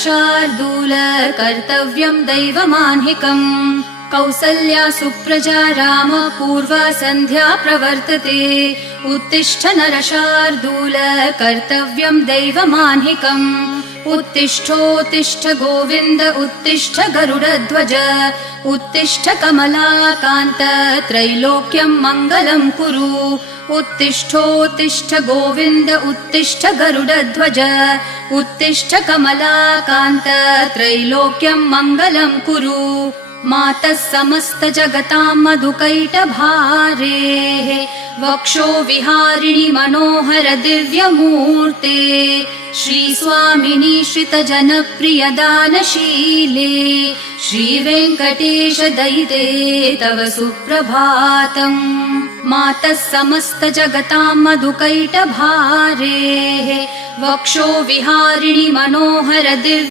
शार्दूल कर्तव्यं दैवमान्हिकम् कौसल्या सुप्रजा राम पूर्वा सन्ध्या प्रवर्तते उत्तिष्ठ नरशार्दूल कर्तव्यं दैवमान्हिकम् उत्तिष्ठोत्तिष्ठ गोविन्द उत्तिष्ठ गरुडध्वज उत्तिष्ठ कमलाकान्त त्रैलोक्यं मङ्गलं कुरु उत्तिष्ठोत्तिष्ठ गोविन्द उत्तिष्ठ गरुडध्वज उत्तिष्ठ कमलाकान्त त्रैलोक्यं मङ्गलं कुरु मातः समस्त जगतां मधुकैटभारेः वक्षो विहारिणि मनोहर दिव्यमूर्ते श्रीस्वामिनि श्रितजनप्रिय दानशीले श्रीवेङ्कटेश दयिते तव सुप्रभातम् मातः समस्त जगतां मधुकैटभारेः वक्षो विहारिणि मनोहर दिव्य